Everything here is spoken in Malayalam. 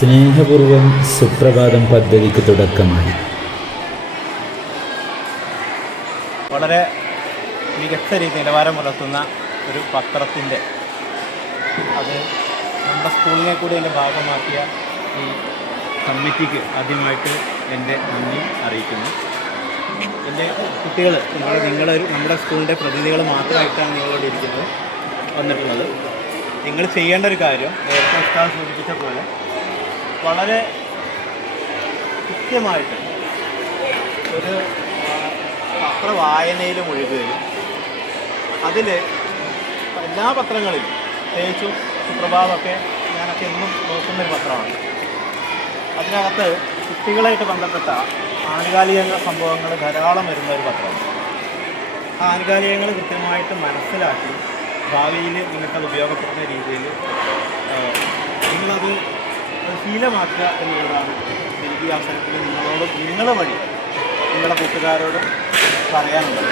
സ്നേഹപൂർവം സുപ്രഭാതം പദ്ധതിക്ക് തുടക്കമായി. വളരെ മികച്ച രീതി നിലവാരം പുലർത്തുന്ന ഒരു പത്രത്തിന്റെ അത് നമ്മുടെ സ്കൂളിനെ കൂടി അതിന്റെ ഭാഗമാക്കിയ ഈ കമ്മിറ്റിക്ക് ആദ്യമായിട്ട് എന്റെ നന്ദി അറിയിക്കുന്നു. എന്റെ കുട്ടികൾ നിങ്ങൾ നിങ്ങളൊരു നമ്മുടെ സ്കൂളിന്റെ പ്രതിനിധികൾ മാത്രമായിട്ടാണ് നിങ്ങളോട് ഇരിക്കുന്നത് വന്നിട്ടുള്ളത്. നിങ്ങൾ ചെയ്യേണ്ട ഒരു കാര്യം നേരത്തെ സൂചിപ്പിച്ച പോലെ വളരെ കൃത്യമായിട്ട് ഒരു പത്ര പത്രവായനയിൽ മുഴുകുകയും അതിൽ എല്ലാ പത്രങ്ങളിലും പ്രത്യേകിച്ചും സുപ്രഭാതമൊക്കെ ഞാനൊക്കെ എന്നും നോക്കുന്നൊരു പത്രമാണ്. അതിനകത്ത് കുട്ടികളായിട്ട് ബന്ധപ്പെട്ട ആനുകാലിക സംഭവങ്ങൾ ധാരാളം വരുന്ന ഒരു പത്രമാണ്. ആ ആനുകാലികങ്ങൾ കൃത്യമായിട്ട് മനസ്സിലാക്കി ഭാവിയിൽ നിങ്ങൾക്കത് ഉപയോഗപ്പെടുന്ന രീതിയിൽ ശീലമാക്കുക എന്നുള്ളതാണ് എനിക്ക് ഈ അവസരത്തിൽ നിങ്ങളോട് നിങ്ങൾ വഴി നിങ്ങളുടെ കൂട്ടുകാരോട് പറയാനുള്ളത്.